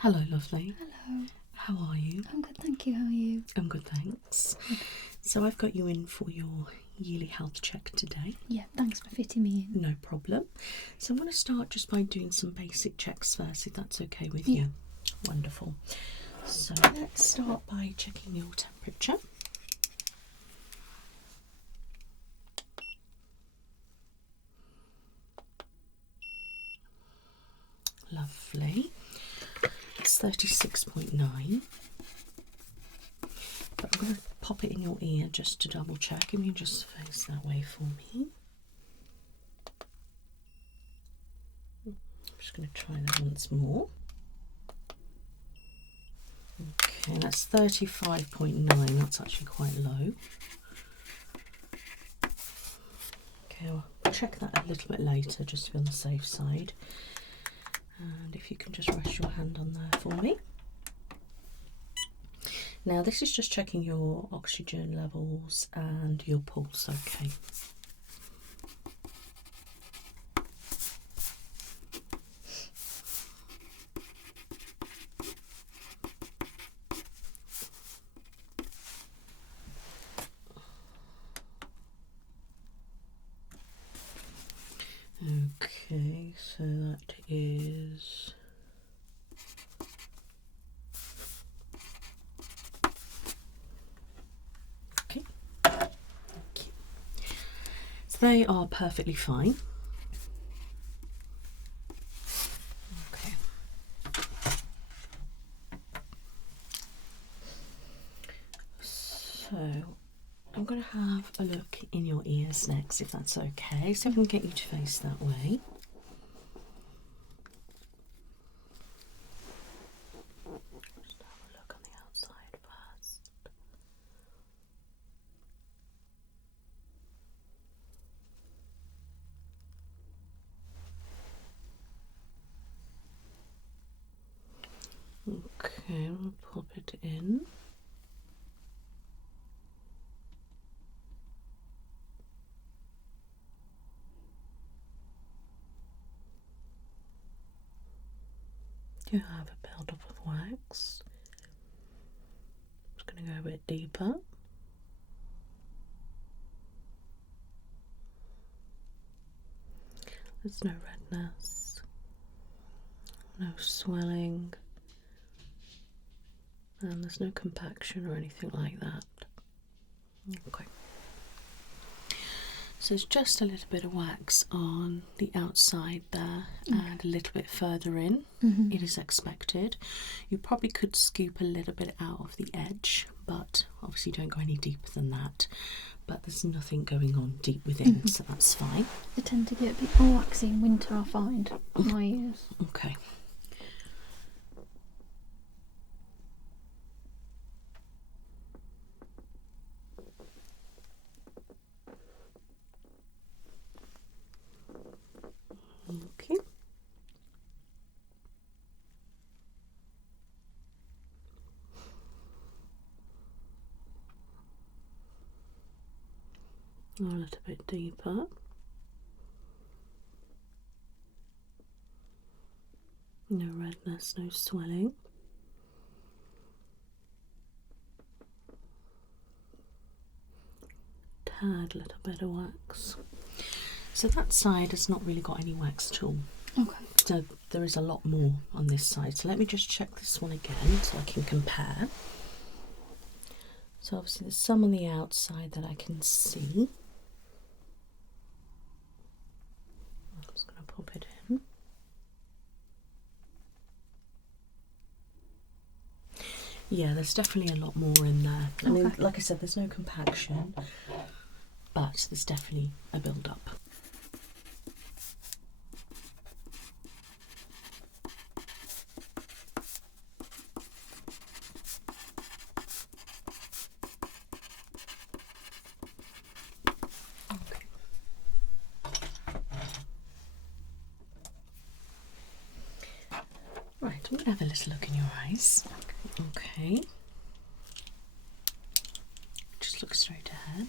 Hello, lovely. Hello. How are you? I'm good, thank you. How are you? I'm good, thanks. So I've got you in for your yearly health check today. Yeah, thanks for fitting me in. No problem. So I'm going to start just by doing some basic checks first, if that's okay with you. Wonderful. So let's start by checking your temperature. Lovely. It's 36.9. But I'm going to pop it in your ear just to double check. Can you just face that way for me? I'm just going to try that once more. Okay, that's 35.9. That's actually quite low. Okay, I'll check that a little bit later just to be on the safe side. And if you can just rest your hand on there for me. Now this is just checking your oxygen levels and your pulse, okay. Okay, so that is okay. So they are perfectly fine. Okay. So I'm going to have a look in your ears next, if that's okay. So I can get you to face that way. Just have a look on the outside first. Okay, we'll pop it in. You have a build-up of wax. Just going to go a bit deeper. There's no redness, no swelling, and there's no compaction or anything like that. Okay. So it's just a little bit of wax on the outside there and a little bit further in. It is expected. You probably could scoop a little bit out of the edge, but obviously don't go any deeper than that. But there's nothing going on deep within, so that's fine. They tend to get a bit more waxy in winter, I find, on my ears. Okay. Okay. A little bit deeper. No redness, no swelling. Tad little bit of wax. So that side has not really got any wax at all. Okay. So there is a lot more on this side. So let me just check this one again so I can compare. So obviously there's some on the outside that I can see. I'm just going to pop it in. Yeah, there's definitely a lot more in there. I mean, like I said, there's no compaction, but there's definitely a build-up. Right, I'm going to have a little look in your eyes. Okay. Just look straight ahead.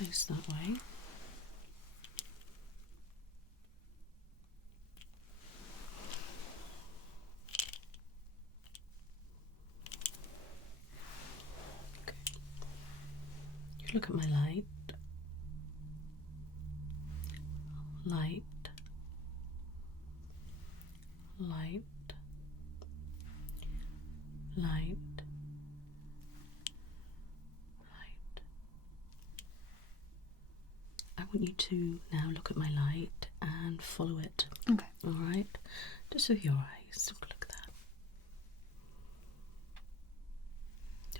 Face that way. Okay. You look at my light. Light. Light. Light. I want you to now look at my light and follow it. Okay. Alright? Just with your eyes. Look at that.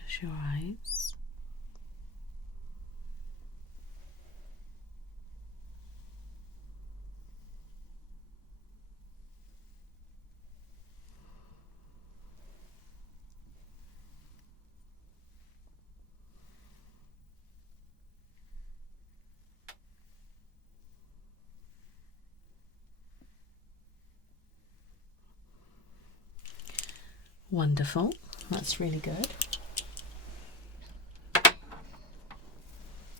Just your eyes. Wonderful, that's really good. I'm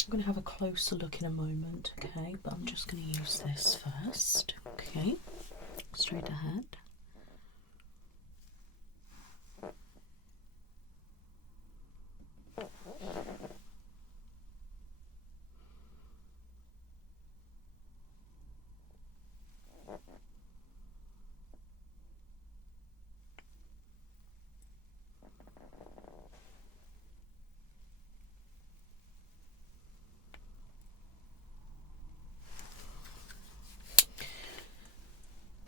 going to have a closer look in a moment, okay, but I'm just going to use this first, okay, straight ahead.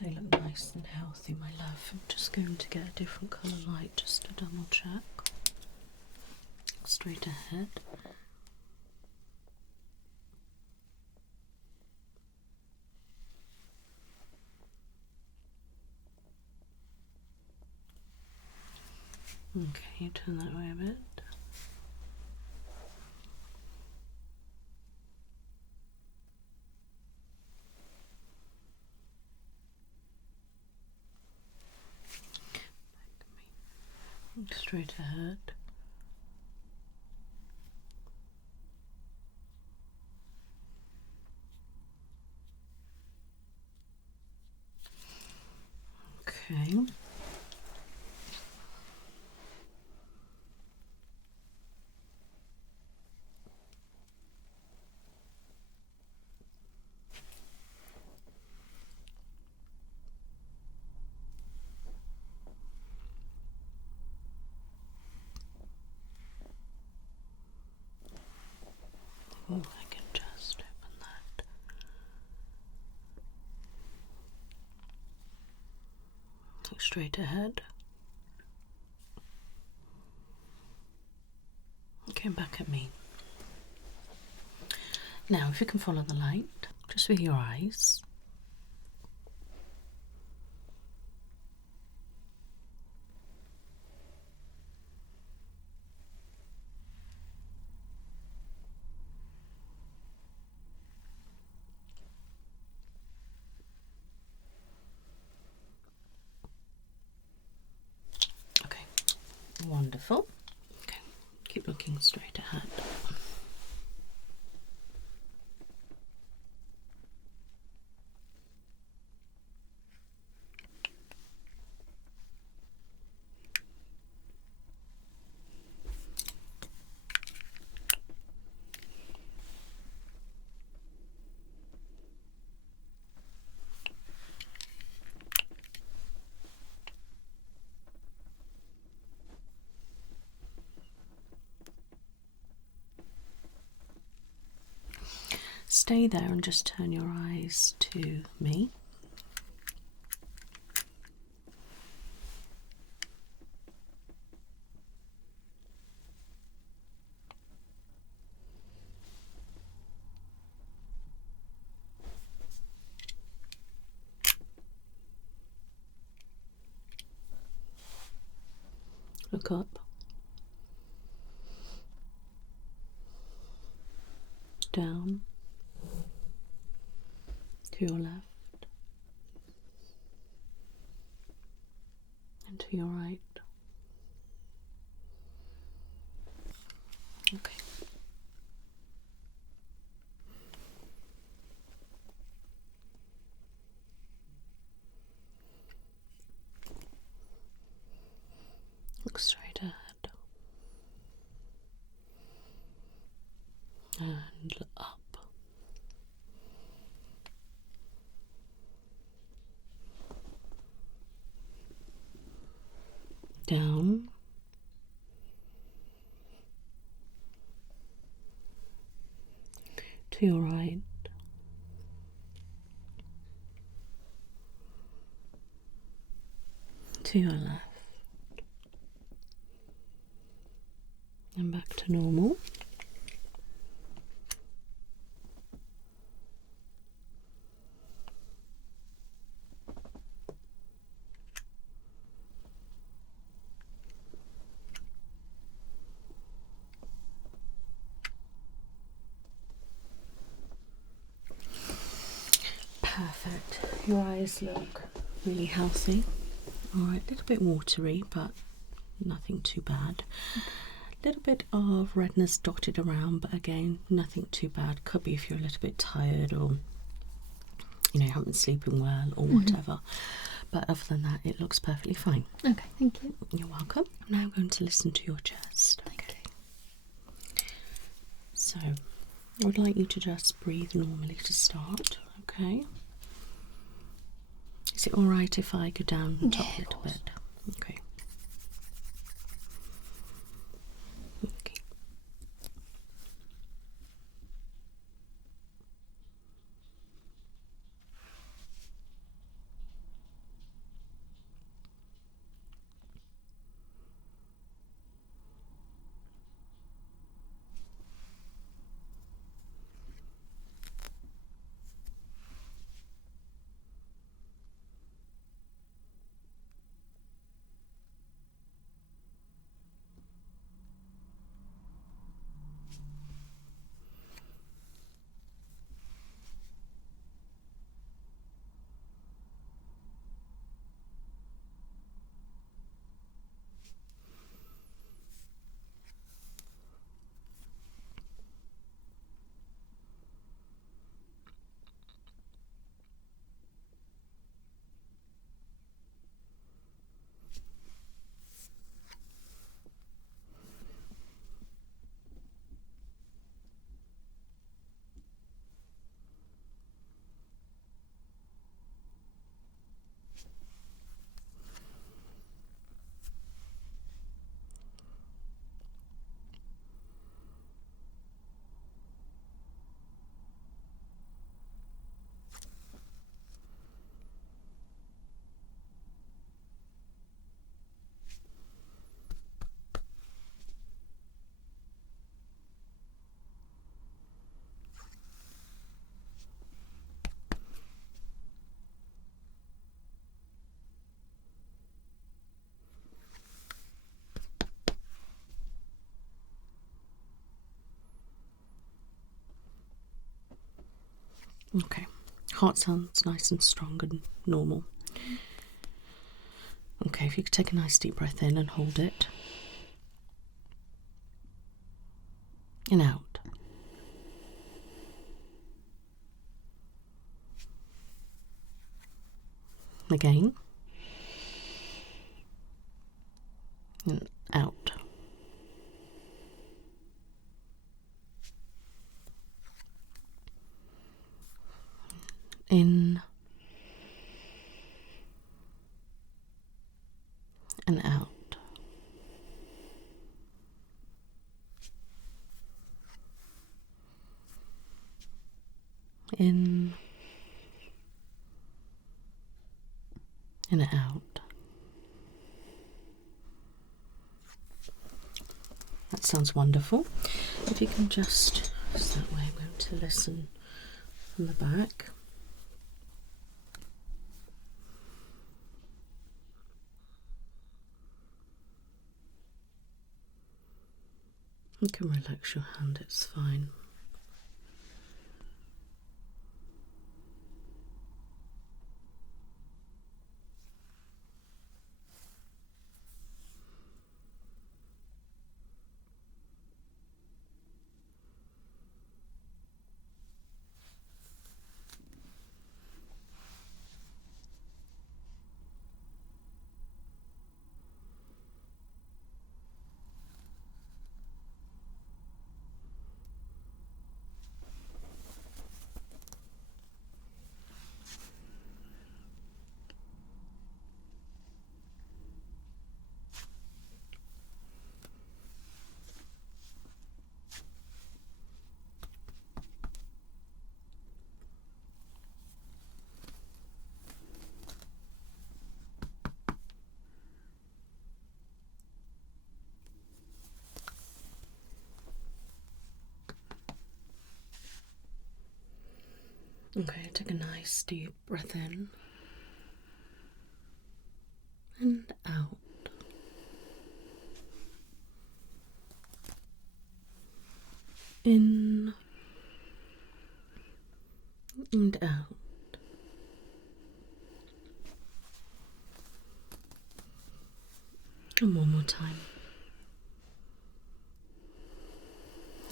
They look nice and healthy, my love. I'm just going to get a different colour light just to double check. Straight ahead. Okay, turn that way a bit. Straight ahead. Okay. Oh, I can just open that. Look straight ahead. Okay, back at me. Now, if you can follow the light, just with your eyes. Okay, wonderful. Okay, keep looking straight ahead. Stay there and just turn your eyes to me. Look up. Down. To your left. And to your right. Okay. to your right, to your left, and back to normal. Perfect. Your eyes look really healthy. Alright, a little bit watery, but nothing too bad. A little bit of redness dotted around, but again, nothing too bad. Could be if you're a little bit tired or, you know, haven't been sleeping well or whatever. But other than that, it looks perfectly fine. Okay, thank you. You're welcome. I'm now going to listen to your chest. Okay. So, I would like you to just breathe normally to start. Okay. Is it alright if I go down the top a little bit? Okay. Okay. Okay, heart sounds nice and strong and normal. Okay, if you could take a nice deep breath in and hold it. And out. Again. And out. In and out. In and out. That sounds wonderful. If you can just that way, I'm going to listen from the back. You can relax your hand, it's fine. Okay, take a nice deep breath in and out. In and out. And one more time.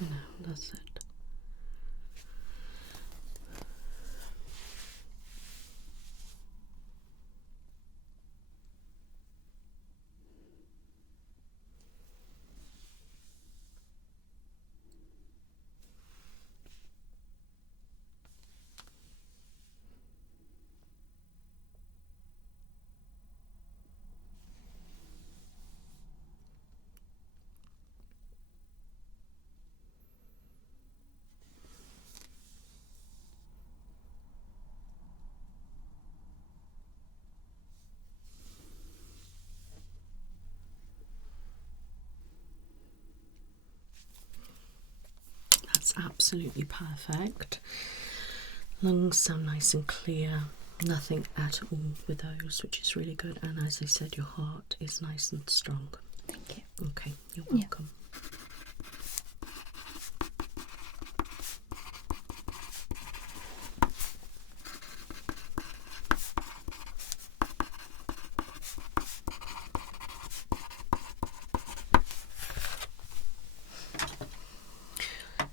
No, that's it. That's absolutely perfect. Lungs sound nice and clear, nothing at all with those, which is really good. And as I said, your heart is nice and strong. Thank you. Okay, you're welcome.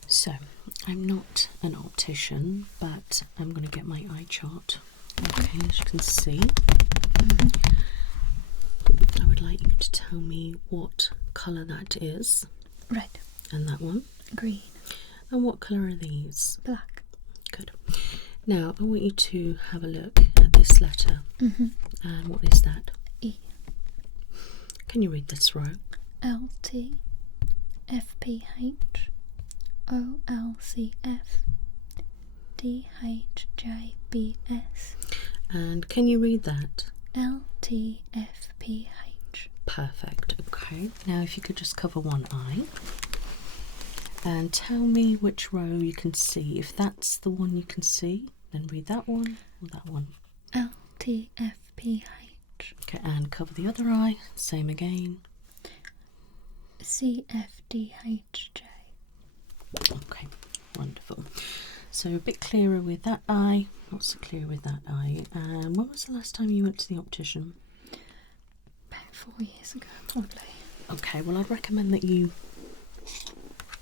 So, I'm not an optician, but I'm going to get my eye chart. Okay, as you can see, I would like you to tell me what colour that is. Red. And that one? Green. And what colour are these? Black. Good. Now, I want you to have a look at this letter. And what is that? E. Can you read this row? LT FPH OLCF DHJBS. And can you read that? LTFPH. Perfect. Okay. Now, if you could just cover one eye and tell me which row you can see. If that's the one you can see, then read that one or that one. LTFPH. Okay, and cover the other eye. Same again. CFDHJ. Okay, wonderful. So a bit clearer with that eye, not so clear with that eye. When was the last time you went to the optician? About 4 years ago, probably. Okay, well I'd recommend that you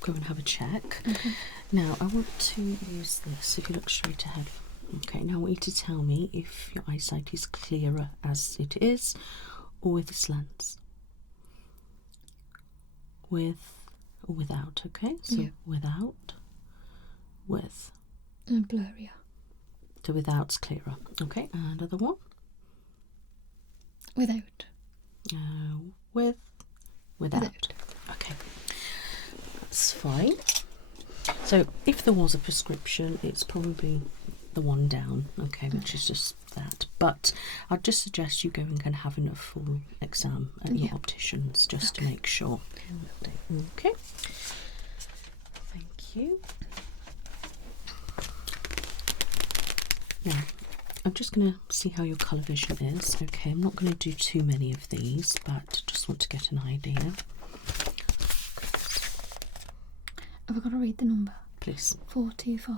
go and have a check. Now I want to use this, if you look straight ahead. Okay, now I want you to tell me if your eyesight is clearer as it is or with this lens. With or without, okay? So yeah. Without, with. And blurrier. So without's clearer. Okay, and other one? Without. With, without. Okay, that's fine. So if there was a prescription, it's probably the one down, okay, which is just that. But I'd just suggest you going and having a full exam at your optician's just to make sure. Okay, thank you. Now, I'm just going to see how your colour vision is. Okay, I'm not going to do too many of these, but just want to get an idea. Have I got to read the number? Please. 425.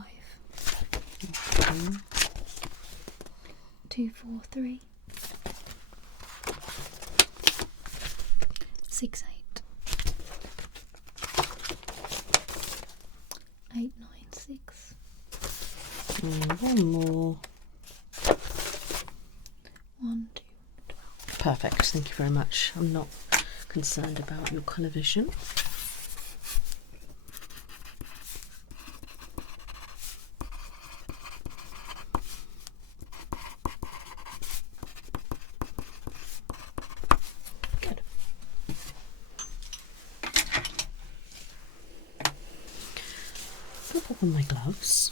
243. 68. 896. And one more. 1, 2, 12. Perfect, thank you very much. I'm not concerned about your colour vision. Good. I'll put on my gloves.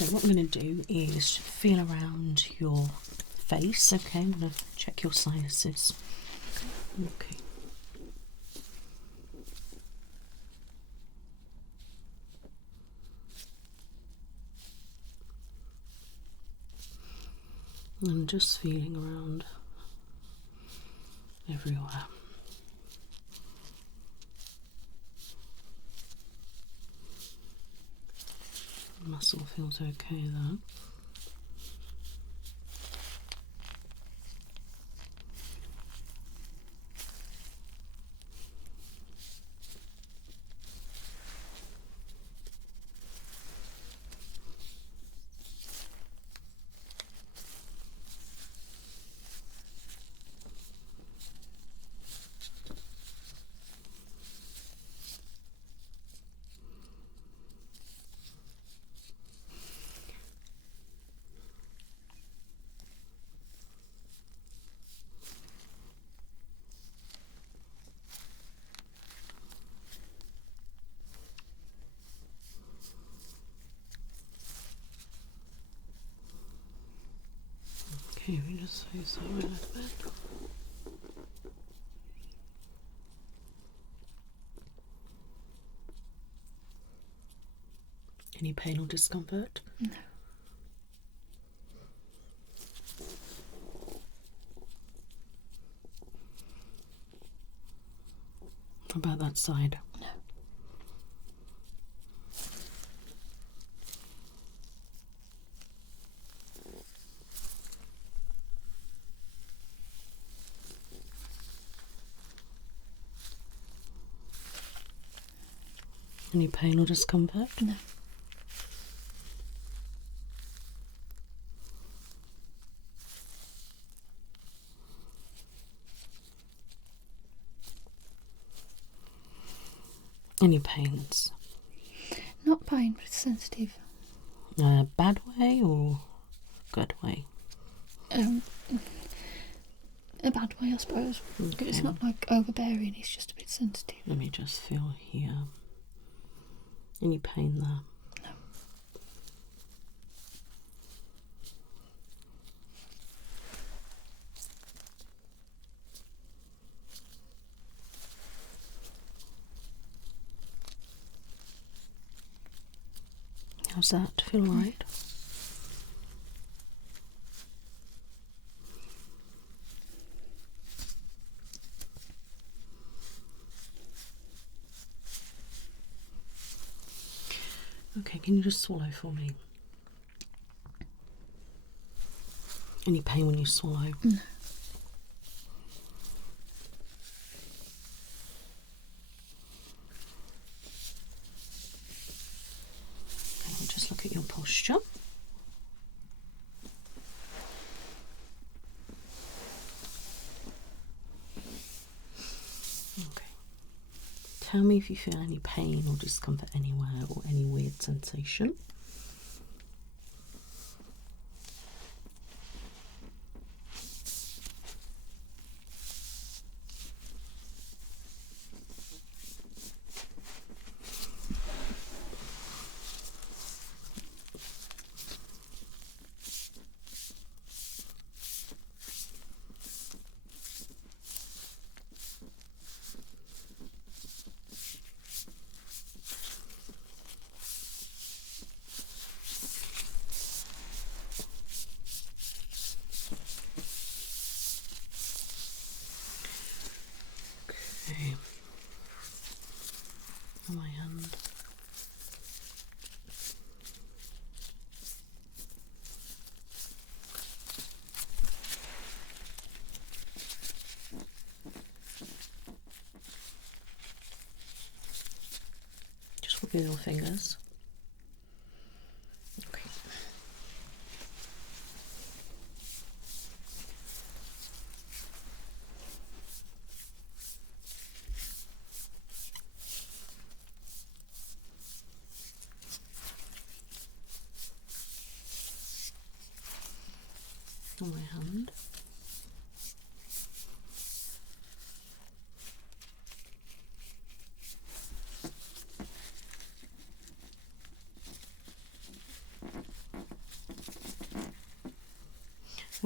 So what I'm going to do is feel around your face. Okay, I'm going to check your sinuses. Okay. I'm just feeling around everywhere. The muscle feels okay there. Okay, we just face that way a little bit. Any pain or discomfort? No. What about that side? No. Any pain or discomfort? No. Any pains? Not pain, but it's sensitive. Bad way or good way? A bad way, I suppose. Okay. It's not like overbearing, it's just a bit sensitive. Let me just feel here. Any pain there? No. How's that? Feel right? Okay, can you just swallow for me? Any pain when you swallow? No. I'll just look at your posture. Okay. Tell me if you feel any pain or discomfort anywhere or any weird sensation. Okay. On my hand. Just with your little fingers. Okay. On my hand.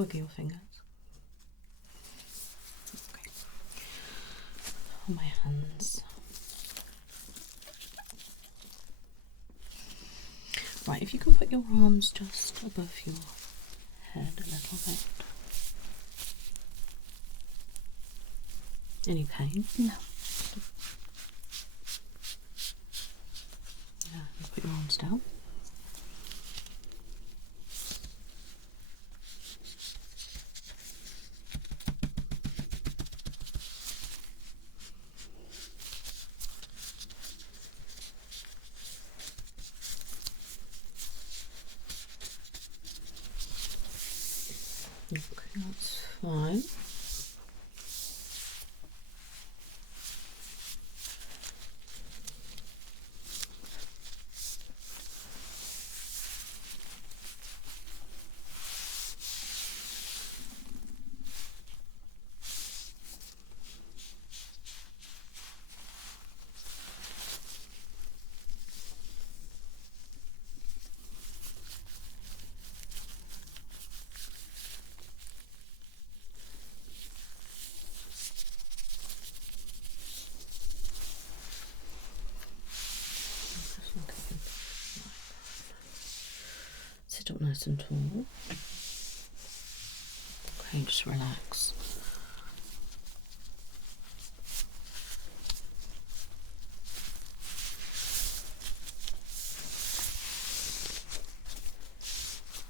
Wiggle your fingers. Okay. On my hands. Right, if you can put your arms just above your head a little bit. Any pain? No. Yeah, put your arms down. Okay, that's fine. Sit up nice and tall. Okay, just relax.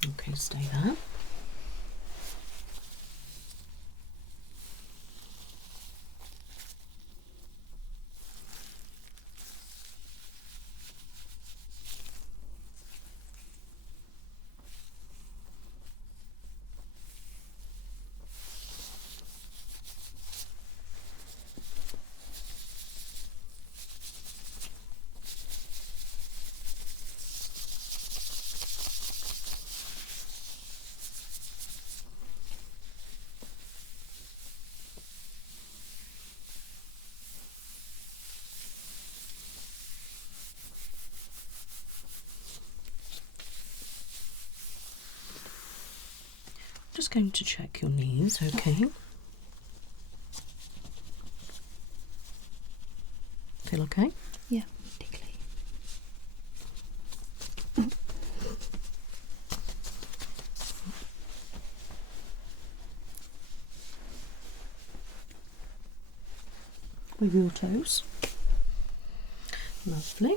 Okay, stay there. Just going to check your knees, okay? Feel okay? Yeah, particularly. With your toes. Lovely.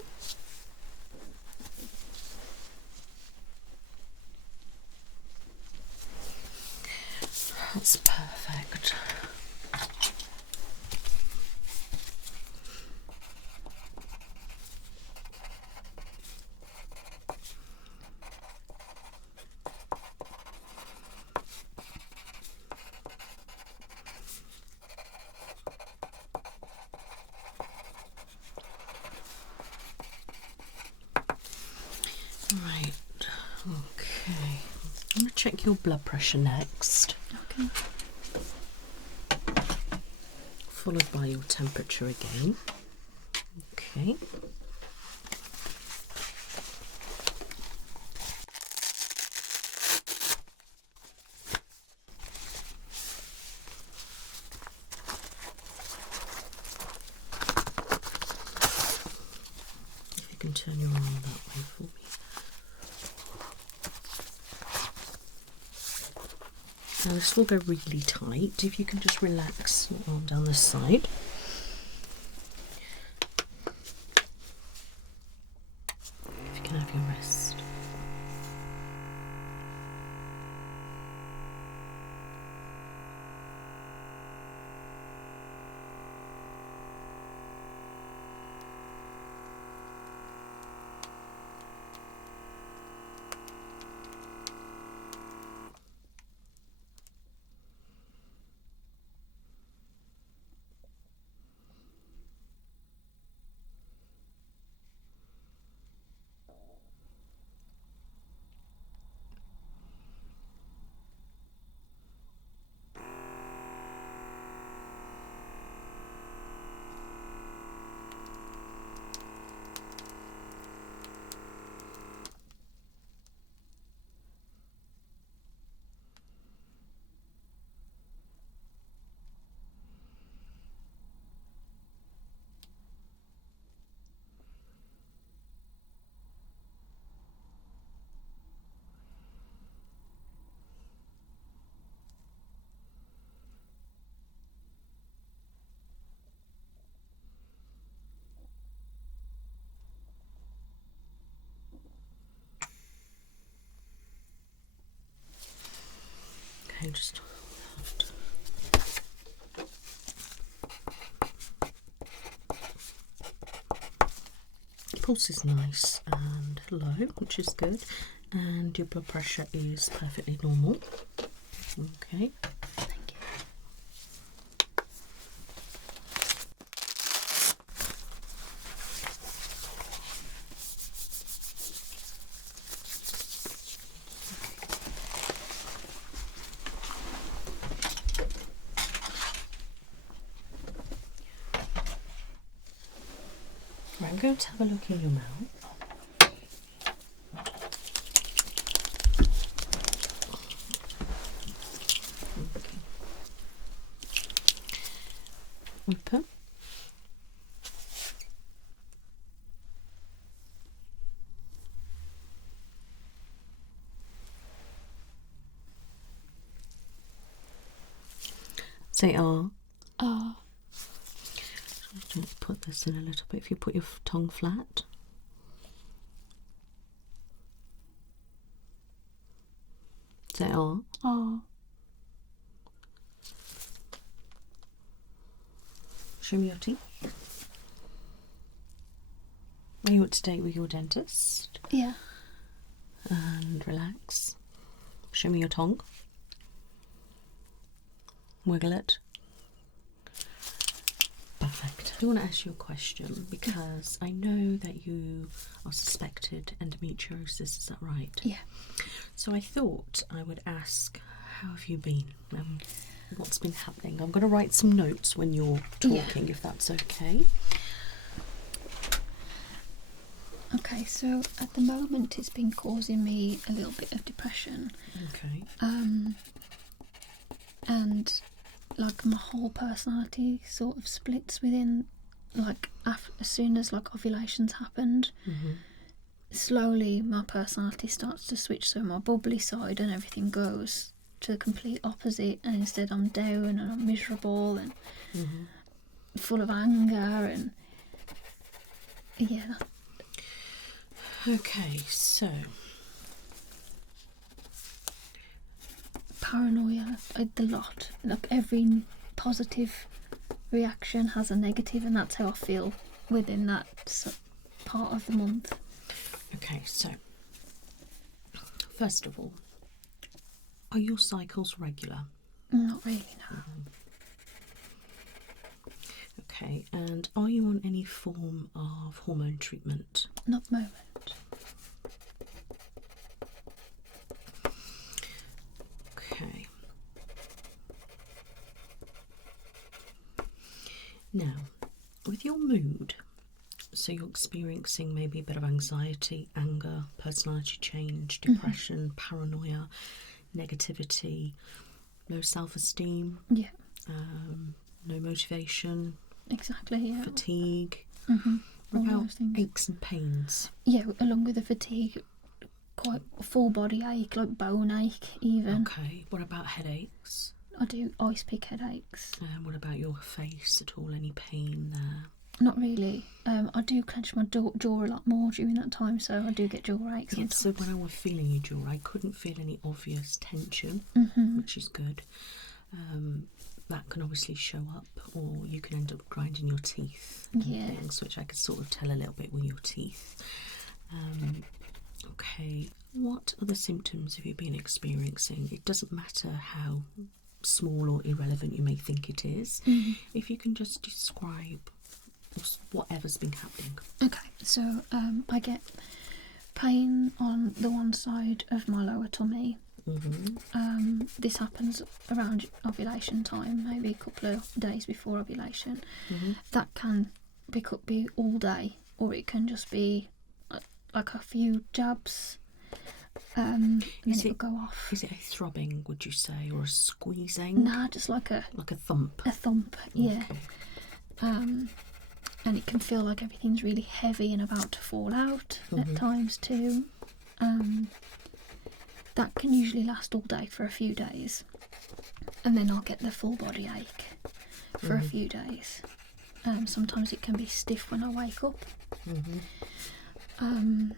That's perfect. Right, okay. I'm going to check your blood pressure next. Okay. Followed by your temperature again. Okay. If you can turn your arm that way for me. Now this will go really tight. If you can just relax your arm down this side. If you can have your wrist. Okay, just pulse is nice and low, which is good, and your blood pressure is perfectly normal. Okay. Thank you. Right, I'm going to have a look in your mouth. Open. Say R. R. Just put this in a little bit. If you put your tongue flat. Say R. R. Show me your teeth. Are you up to date with your dentist? Yeah. And relax. Show me your tongue. Wiggle it. Perfect. I do want to ask you a question because I know that you are suspected endometriosis, is that right? Yeah. So I thought I would ask, how have you been? What's been happening? I'm going to write some notes when you're talking, if that's okay. Okay, so at the moment it's been causing me a little bit of depression. Okay. And like my whole personality sort of splits within, like as soon as like ovulation's happened, slowly my personality starts to switch, so my bubbly side and everything goes to the complete opposite, and instead I'm down and I'm miserable and full of anger and Okay, so paranoia, the lot. Like every positive reaction has a negative, and that's how I feel within that part of the month. Okay, so first of all, are your cycles regular? Not really, no. Okay, and are you on any form of hormone treatment? Not at the moment. Okay. Now, with your mood, so you're experiencing maybe a bit of anxiety, anger, personality change, depression, paranoia, negativity, no self-esteem, no motivation, exactly, yeah. fatigue. All What about those things. aches and pains? Yeah, along with the fatigue, quite full body ache, like bone ache even. Okay, what about headaches? I do ice pick headaches. What about your face at all? Any pain there? Not really. I do clench my jaw a lot more during that time, so I do get jaw aches sometimes. So when I was feeling your jaw, I couldn't feel any obvious tension, which is good. That can obviously show up, or you can end up grinding your teeth and things, which I could sort of tell a little bit with your teeth. Okay, what other symptoms have you been experiencing? It doesn't matter how small or irrelevant you may think it is. If you can just describe whatever's been happening. Okay, so I get pain on the one side of my lower tummy. This happens around ovulation time, maybe a couple of days before ovulation. That can be all day, or it can just be like a few jabs, and then it'll go off. Is it a throbbing, would you say, or a squeezing? Nah, just like a thump. A thump, yeah. Okay. And it can feel like everything's really heavy and about to fall out at times too. That can usually last all day for a few days, and then I'll get the full body ache for a few days. Sometimes it can be stiff when I wake up. I'm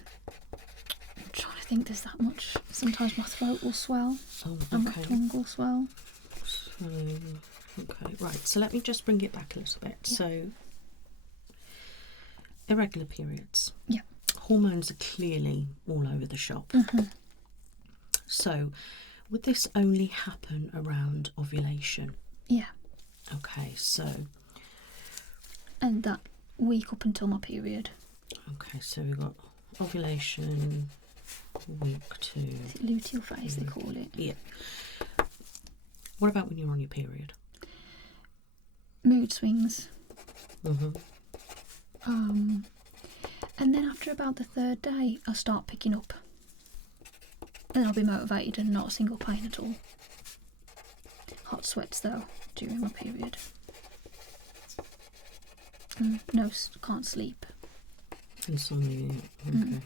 trying to think there's that much. Sometimes my throat will swell. Oh, okay. And my tongue will swell. So, okay, right. So let me just bring it back a little bit. Yeah. So, irregular periods. Yeah. Hormones are clearly all over the shop. Mm-hmm. So, would this only happen around ovulation? Yeah. Okay, so... And that week up until my period. Okay, so we've got ovulation, week 2. Is it luteal phase they call it? Yeah. What about when you're on your period? Mood swings. Mm-hmm. And then after about the 3rd day, I'll start picking up. And I'll be motivated and not a single pain at all. Hot sweats though, during my period. No, can't sleep. Insomnia, okay.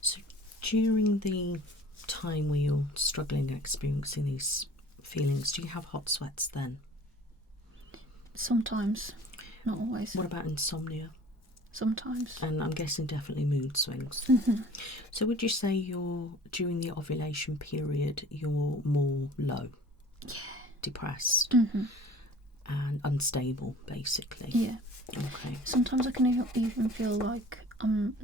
So during the time where you're struggling and experiencing these feelings, do you have hot sweats then? Sometimes, not always. What about insomnia? Sometimes. And I'm guessing definitely mood swings. Mm-hmm. So would you say during the ovulation period you're more low? Yeah. Depressed? Mm-hmm. And unstable, basically? Yeah. Okay. Sometimes I can even feel like I'm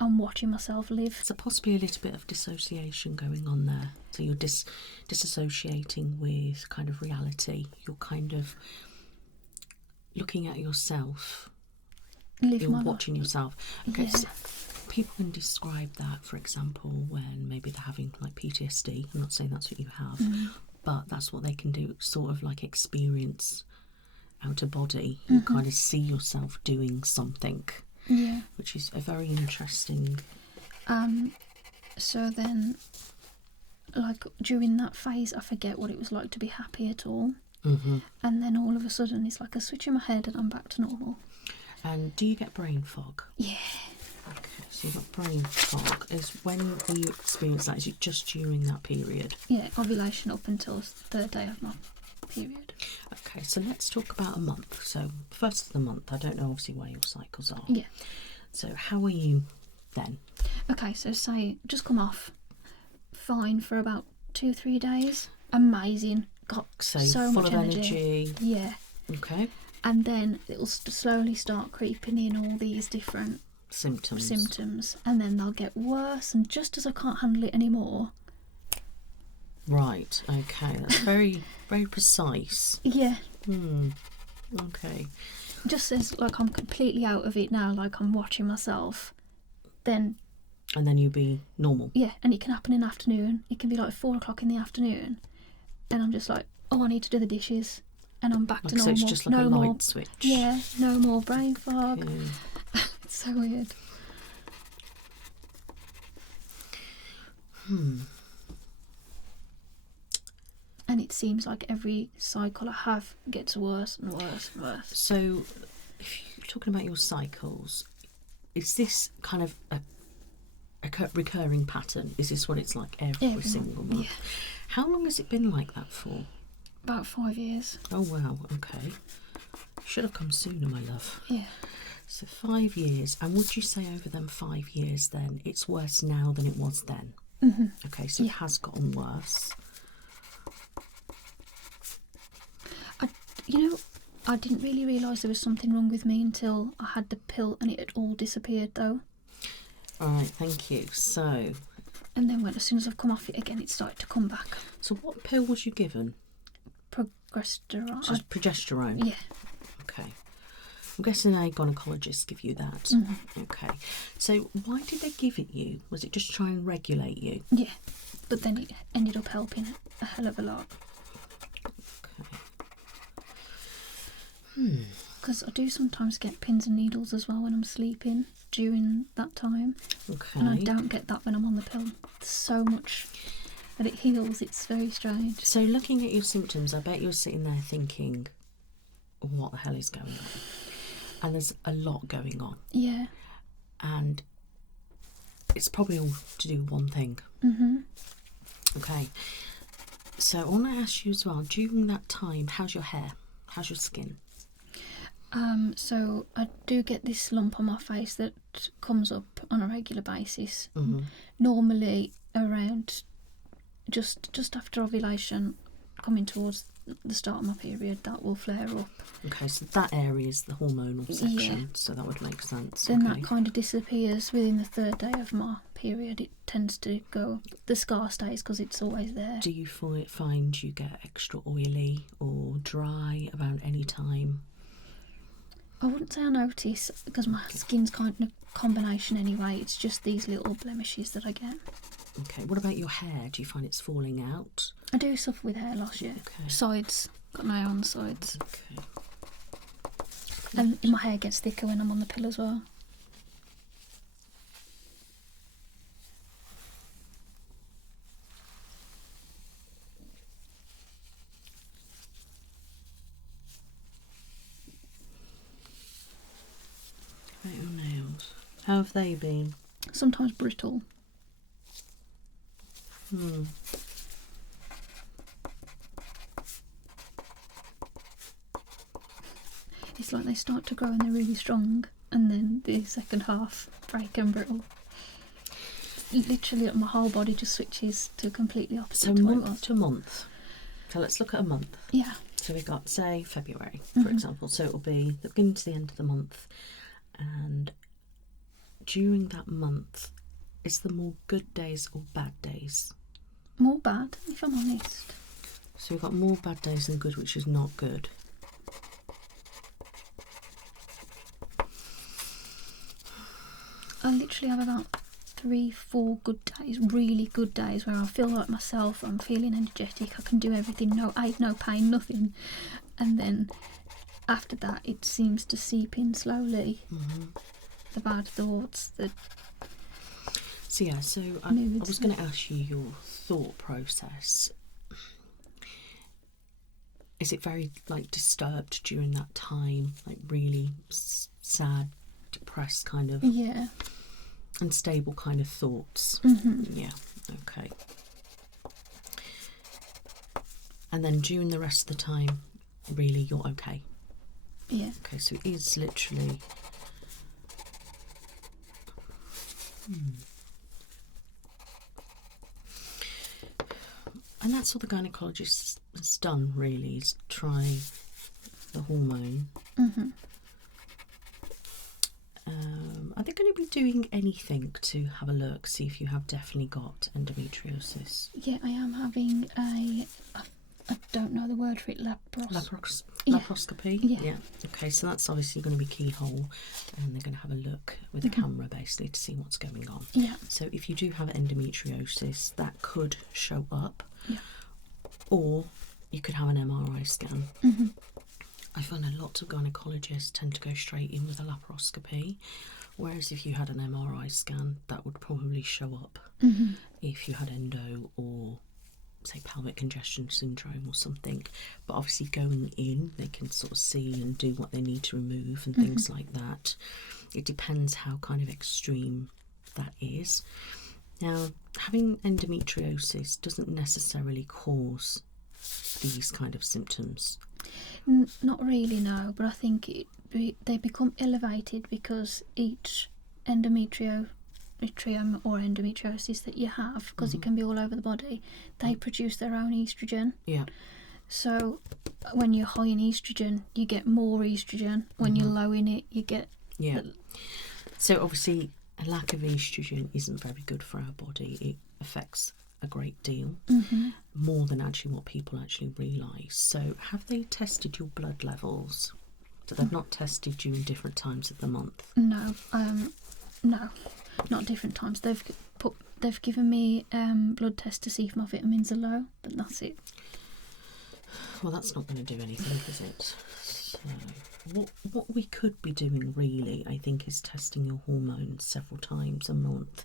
watching myself live. There's possibly a little bit of dissociation going on there. So you're disassociating with kind of reality. You're kind of looking at yourself. You're watching yourself. Okay, Yeah. so people can describe that, for example, when maybe they're having like PTSD. I'm not saying that's what you have, but that's what they can do, sort of like experience out of body. You kind of see yourself doing something. Yeah. Which is a very interesting. So then, like during that phase, I forget what it was like to be happy at all. Mm-hmm. And then all of a sudden, it's like a switch in my head and I'm back to normal. And do you get brain fog? Yeah. Okay, so you've got brain fog. When you experience that? Is it just during that period? Yeah, ovulation up until 3rd day of my period. Okay, so let's talk about a month. So first of the month, I don't know obviously where your cycles are. Yeah. So how are you then? Okay, so say just come off fine for about 2-3 days. Amazing. Got so full much of energy. Yeah. Okay. And then it'll slowly start creeping in all these different symptoms, and then they'll get worse, and just as I can't handle it anymore. Right, okay, that's very, very precise. Yeah. Okay. Just as like I'm completely out of it now, like I'm watching myself, then... And then you'll be normal. Yeah, and it can happen in the afternoon. It can be like 4 o'clock in the afternoon, and I'm just like, oh, I need to do the dishes. And I'm back to normal. So it's just like a light switch. Yeah, no more brain fog. Yeah. It's so weird. And it seems like every cycle I have gets worse and worse and worse. So, if you're talking about your cycles, is this kind of a recurring pattern? Is this what it's like every single month? Yeah. How long has it been like that for? About 5 years. Oh wow, okay. Should have come sooner, my love. Yeah. So 5 years, and would you say over them 5 years then it's worse now than it was then? Mm-hmm. Okay, so it has gotten worse. I didn't really realise there was something wrong with me until I had the pill, and it had all disappeared though. Alright, thank you. So... And then as soon as I've come off it again, it started to come back. So what pill was you given? Progesterone. Just progesterone? Yeah. Okay. I'm guessing a gynaecologist give you that. Mm-hmm. Okay. So why did they give it you? Was it just try and regulate you? Yeah. But then it ended up helping a hell of a lot. Okay. Because I do sometimes get pins and needles as well when I'm sleeping during that time. Okay. And I don't get that when I'm on the pill. There's so much that it heals. It's very strange. So looking at your symptoms, I bet you're sitting there thinking, what the hell is going on? And there's a lot going on. Yeah. And it's probably all to do with one thing. Mm-hmm. Okay. So I want to ask you as well, during that time, how's your hair? How's your skin? So I do get this lump on my face that comes up on a regular basis. Normally around just after ovulation, coming towards the start of my period, that will flare up. Okay, so that area is the hormonal section, so that would make sense. Then that kind of disappears within the 3rd day of my period. It tends to go, the scar stays because it's always there. Do you find you get extra oily or dry about any time? I wouldn't say I notice because my skin's kind of a combination anyway. It's just these little blemishes that I get. Okay, what about your hair? Do you find it's falling out? I do suffer with hair loss, yeah. Okay. Sides, got my hair on the sides. Okay. And my hair gets thicker when I'm on the pill as well. Right, your nails. How have they been? Sometimes brittle. It's like they start to grow and they're really strong, and then the second half break and brittle. Literally, my whole body just switches to completely opposite. So month to month. So let's look at a month. Yeah. So we've got, say, February, for example. So it'll be the beginning to the end of the month, and during that month, is there more good days or bad days? More bad, if I'm honest. So we've got more bad days than good, which is not good. I literally have about 3-4 good days, really good days, where I feel like myself, I'm feeling energetic, I can do everything, no ache, no pain, nothing. And then after that, it seems to seep in slowly. The bad thoughts, the... So yeah, so I was going to ask you your thought process. Is it very disturbed during that time, like really sad, depressed kind of, unstable kind of thoughts? Yeah, okay. And then during the rest of the time, really you're okay? Yeah. Okay, so it is literally... And that's all the gynaecologist has done, really, is try the hormone. Are they going to be doing anything to have a look, see if you have definitely got endometriosis? Yeah, I am having I don't know the word for it, laparoscopy? Yeah. Okay, so that's obviously going to be keyhole, and they're going to have a look with a camera basically to see what's going on. Yeah. So if you do have endometriosis, that could show up. Yeah. Or you could have an MRI scan. I find a lot of gynaecologists tend to go straight in with a laparoscopy, whereas if you had an MRI scan, that would probably show up if you had endo or, say, pelvic congestion syndrome or something. But obviously going in, they can sort of see and do what they need to remove and things like that. It depends how kind of extreme that is. Now, having endometriosis doesn't necessarily cause these kind of symptoms. Not really, no, but I think they become elevated because each endometrium or endometriosis that you have, because it can be all over the body, they produce their own estrogen. Yeah. So when you're high in estrogen, you get more estrogen. When you're low in it, you get... Yeah. So obviously a lack of estrogen isn't very good for our body. It affects a great deal, more than actually what people actually realise. So have they tested your blood levels? So they've not tested you in different times of the month? No, not different times. They've given me blood tests to see if my vitamins are low, but that's it. Well, that's not going to do anything, is it? So what we could be doing really, I think, is testing your hormones several times a month.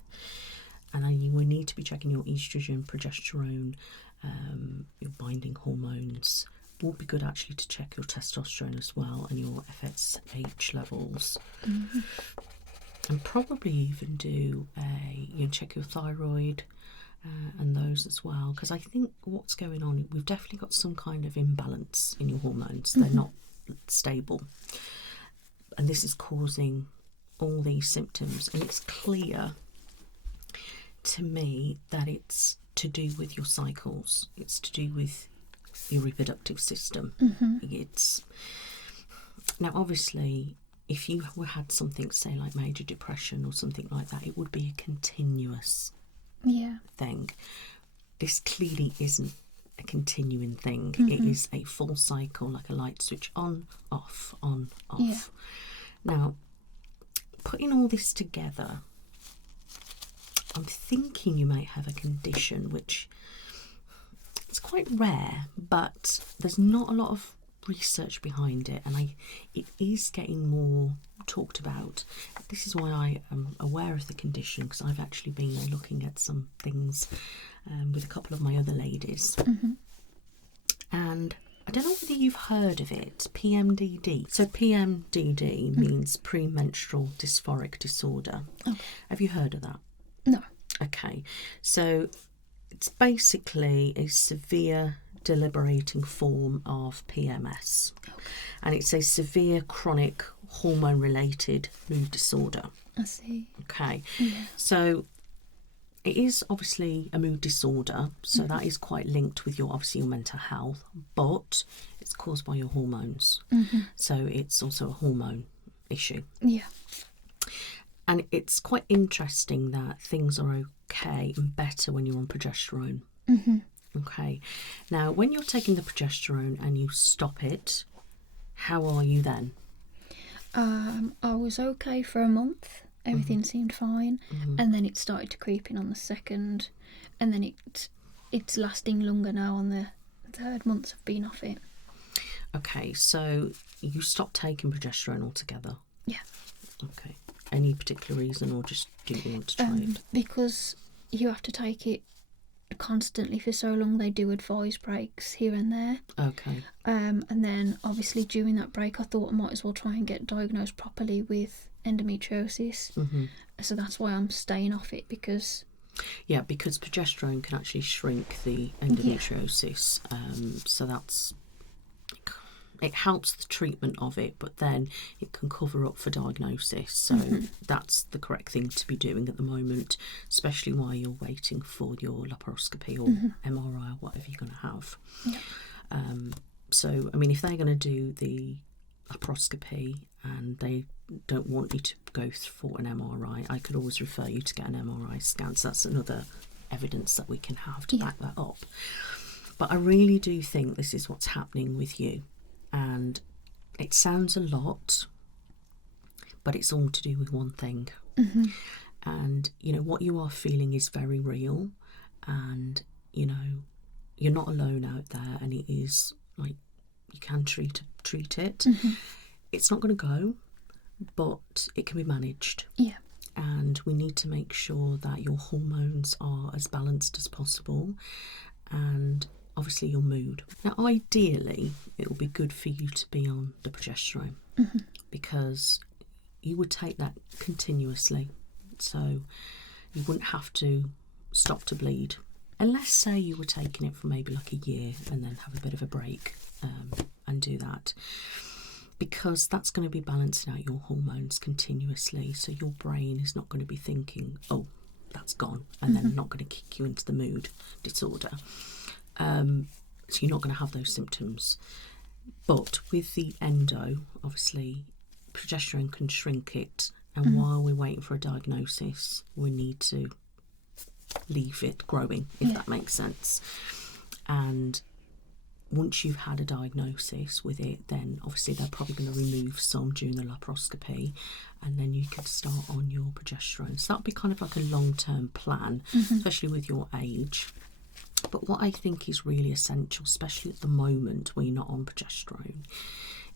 And you will need to be checking your estrogen, progesterone, your binding hormones. It would be good actually to check your testosterone as well and your FSH levels. And probably even do check your thyroid and those as well. Because I think what's going on, we've definitely got some kind of imbalance in your hormones. They're not stable. and this is causing all these symptoms, and it's clear to me that it's to do with your cycles, it's to do with your reproductive system. It's now, obviously, if you had something, say, like major depression or something like that, it would be a continuous thing. This clearly isn't a continuing thing. It is a full cycle, like a light switch, on, off, on, off. Now, putting all this together, I'm thinking you might have a condition which it's quite rare, but there's not a lot of research behind it, and it is getting more talked about. This is why I am aware of the condition, because I've actually been looking at some things with a couple of my other ladies. And I don't know whether you've heard of it, PMDD. So PMDD means premenstrual dysphoric disorder. Have you heard of that? No. Okay, so it's basically a severe deliberating form of PMS, and it's a severe chronic hormone related mood disorder. I see. Okay, so it is obviously a mood disorder, so that is quite linked with your mental health, but it's caused by your hormones. So it's also a hormone issue. And it's quite interesting that things are okay and better when you're on progesterone. Okay, now when you're taking the progesterone and you stop it, how are you then? I was okay for a month. Everything seemed fine, and then it started to creep in on the second, and then it's lasting longer now on the third month of being off it. Okay, so you stopped taking progesterone altogether? Yeah. Okay. Any particular reason, or just do you want to try it? Because you have to take it constantly for so long. They do advise breaks here and there. Okay. And then obviously during that break I thought I might as well try and get diagnosed properly with endometriosis. So that's why I'm staying off it, because because progesterone can actually shrink the endometriosis. So it helps the treatment of it, but then it can cover up for diagnosis. So that's the correct thing to be doing at the moment, especially while you're waiting for your laparoscopy or MRI or whatever you're going to have. So, I mean, if they're going to do the laparoscopy and they don't want you to go for an MRI, I could always refer you to get an MRI scan. So that's another evidence that we can have to back that up. But I really do think this is what's happening with you. And it sounds a lot, but it's all to do with one thing. And what you are feeling is very real, and you're not alone out there, and it is like you can treat it. It's not going to go, but it can be managed. And we need to make sure that your hormones are as balanced as possible, and obviously your mood. Now, ideally, it will be good for you to be on the progesterone, because you would take that continuously, so you wouldn't have to stop to bleed, unless, say, you were taking it for maybe like a year and then have a bit of a break and do that, because that's going to be balancing out your hormones continuously, so your brain is not going to be thinking, oh, that's gone, and then not going to kick you into the mood disorder. So you're not going to have those symptoms. But with the endo, obviously, progesterone can shrink it, and while we're waiting for a diagnosis, we need to leave it growing, if that makes sense. And once you've had a diagnosis with it, then obviously they're probably going to remove some during the laparoscopy, and then you can start on your progesterone. So that'll be kind of like a long-term plan, especially with your age. But what I think is really essential, especially at the moment when you're not on progesterone,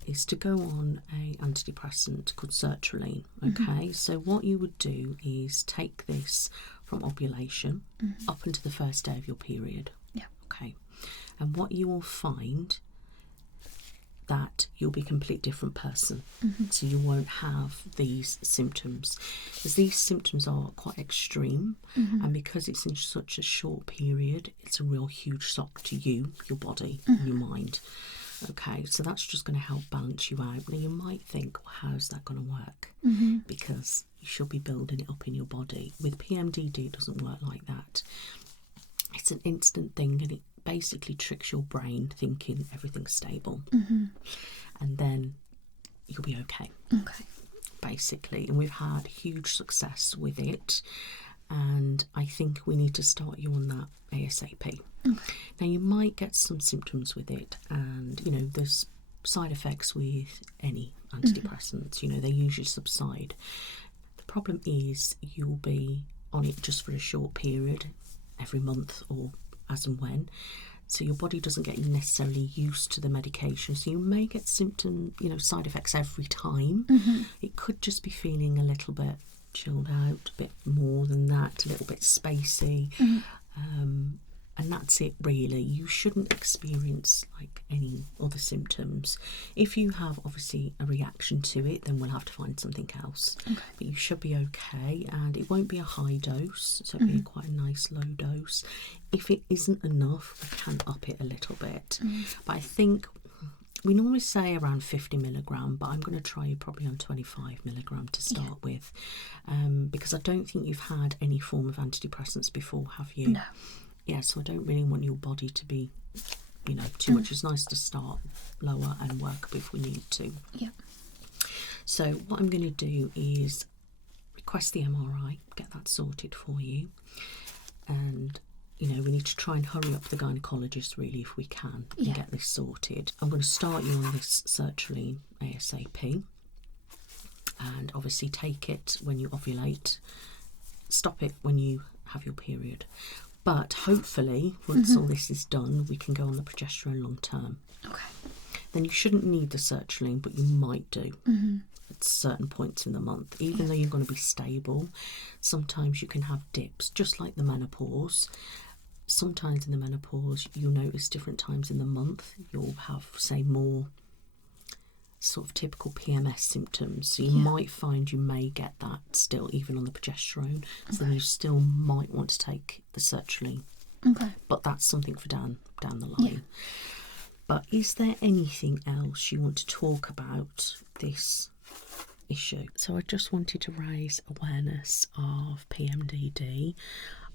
is to go on a antidepressant called sertraline. Okay, so what you would do is take this from ovulation up until the first day of your period. Okay, and what you will find that you'll be a complete different person. So you won't have these symptoms, because these symptoms are quite extreme, and because it's in such a short period, it's a real huge shock to you, your body, and your mind. Okay, so that's just going to help balance you out. Now you might think, well, how's that going to work? Because you should be building it up in your body. With PMDD, it doesn't work like that. It's an instant thing, and it basically tricks your brain thinking everything's stable. And then you'll be okay. Basically. And we've had huge success with it. And I think we need to start you on that ASAP. Now you might get some symptoms with it, and you know there's side effects with any antidepressants. You know, they usually subside. The problem is you'll be on it just for a short period, every month or as and when, so your body doesn't get necessarily used to the medication, so you may get side effects every time. It could just be feeling a little bit chilled out, a bit more than that, a little bit spacey, and that's it really. You shouldn't experience like any other symptoms. If you have obviously a reaction to it, then we'll have to find something else. But you should be okay, and it won't be a high dose, so it'll be quite a nice low dose. If it isn't enough, we can up it a little bit, but I think we normally say around 50 milligram, but I'm going to try you probably on 25 milligram to start with, because I don't think you've had any form of antidepressants before, have you? No. Yeah, so I don't really want your body to be, too much. It's nice to start lower and work up if we need to. Yeah. So what I'm going to do is request the MRI, get that sorted for you, and we need to try and hurry up the gynaecologist really if we can and get this sorted. I'm going to start you on this sertraline ASAP, and obviously take it when you ovulate, stop it when you have your period. But hopefully once all this is done, we can go on the progesterone long term. Then you shouldn't need the sertraline, but you might do at certain points in the month. Even though you're going to be stable, sometimes you can have dips, just like the menopause. Sometimes in the menopause you'll notice different times in the month you'll have, say, more sort of typical PMS symptoms, so you might find you may get that still even on the progesterone, so then you still might want to take the sertraline. But that's something for down the line. But is there anything else you want to talk about this issue? So I just wanted to raise awareness of PMDD.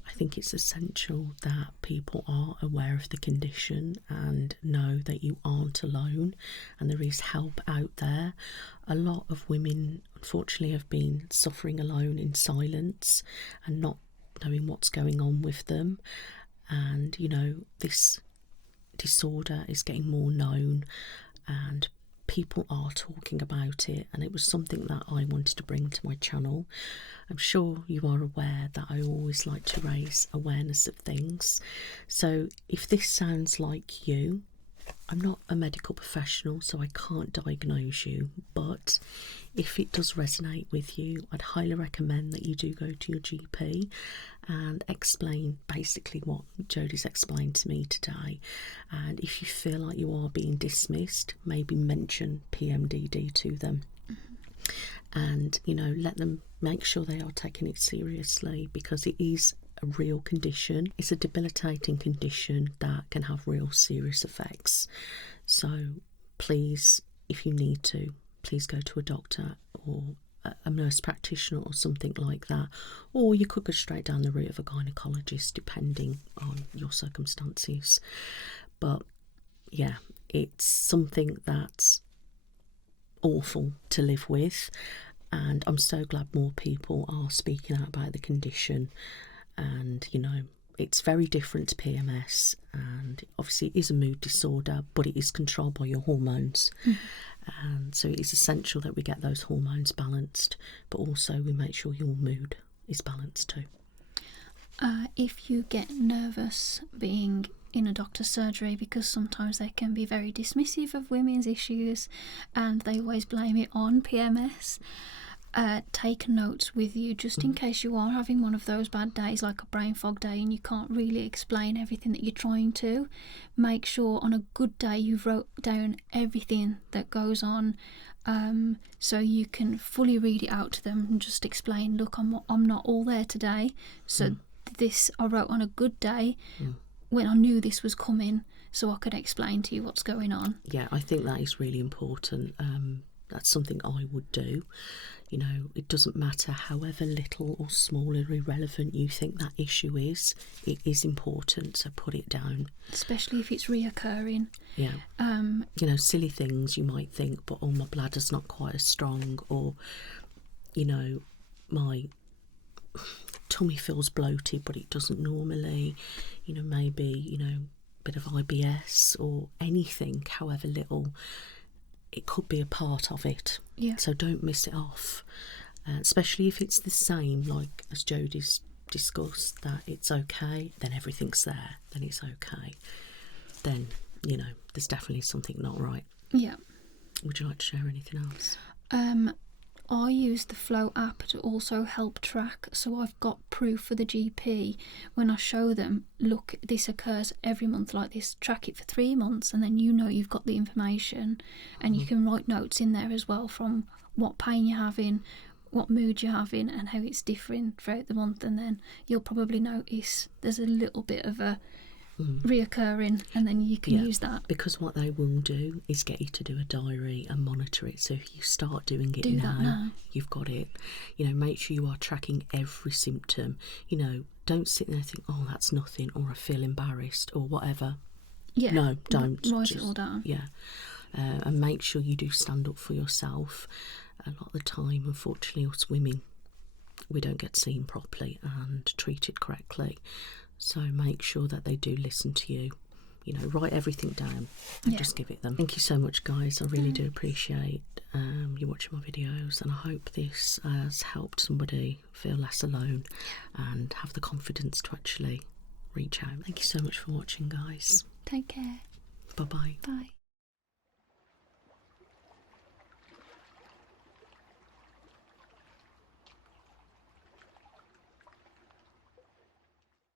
I think it's essential that people are aware of the condition and know that you aren't alone and there is help out there. A lot of women, unfortunately, have been suffering alone in silence and not knowing what's going on with them. And, this disorder is getting more known and people are talking about it, and it was something that I wanted to bring to my channel. I'm sure you are aware that I always like to raise awareness of things. So if this sounds like you, I'm not a medical professional, so I can't diagnose you, but if it does resonate with you, I'd highly recommend that you do go to your GP and explain basically what Jodie's explained to me today. And if you feel like you are being dismissed, maybe mention PMDD to them. And, let them make sure they are taking it seriously, because it is a real condition. It's a debilitating condition that can have real serious effects. So please, if you need to, please go to a doctor or a nurse practitioner or something like that, or you could go straight down the route of a gynaecologist depending on your circumstances. But yeah, it's something that's awful to live with, and I'm so glad more people are speaking out about the condition. And it's very different to PMS, and obviously it is a mood disorder, but it is controlled by your hormones. And so it is essential that we get those hormones balanced, but also we make sure your mood is balanced too. If you get nervous being in a doctor's surgery, because sometimes they can be very dismissive of women's issues and they always blame it on PMS, take notes with you just in case you are having one of those bad days, like a brain fog day, and you can't really explain everything that you're trying to. Make sure on a good day you've wrote down everything that goes on, so you can fully read it out to them and just explain, look, I'm not all there today, so this I wrote on a good day when I knew this was coming, so I could explain to you what's going on. Yeah, I think that is really important. That's something I would do. You know, it doesn't matter however little or small or irrelevant you think that issue is, it is important, so put it down. Especially if it's reoccurring. Yeah. You know, silly things you might think, but oh, my bladder's not quite as strong, or, you know, my tummy feels bloated but it doesn't normally. You know, maybe, you know, a bit of IBS or anything, however little. It could be a part of it. Yeah. So don't miss it off, especially if it's the same, like as Jodie's discussed, that it's okay, then everything's there, then it's okay. Then, you know, there's definitely something not right. Yeah. Would you like to share anything else? I use the Flow app to also help track, so I've got proof for the GP when I show them, look, this occurs every month like this, track it for 3 months, and then you know you've got the information, and you can write notes in there as well from what pain you're having, what mood you're having, and how it's different throughout the month, and then you'll probably notice there's a little bit of a reoccurring, and then you can use that. Because what they will do is get you to do a diary and monitor it, so if you start doing it now, you've got it. You know, make sure you are tracking every symptom. You know, don't sit there and think, oh, that's nothing, or I feel embarrassed, or whatever. Yeah. No, don't. Write it all down. Yeah. And make sure you do stand up for yourself. A lot of the time, unfortunately, us women, we don't get seen properly and treated correctly. So make sure that they do listen to you. You know, write everything down and just give it them. Thank you so much, guys. I really do appreciate you watching my videos, and I hope this has helped somebody feel less alone and have the confidence to actually reach out. Thank you so much for watching, guys. Take care. Bye-bye. Bye.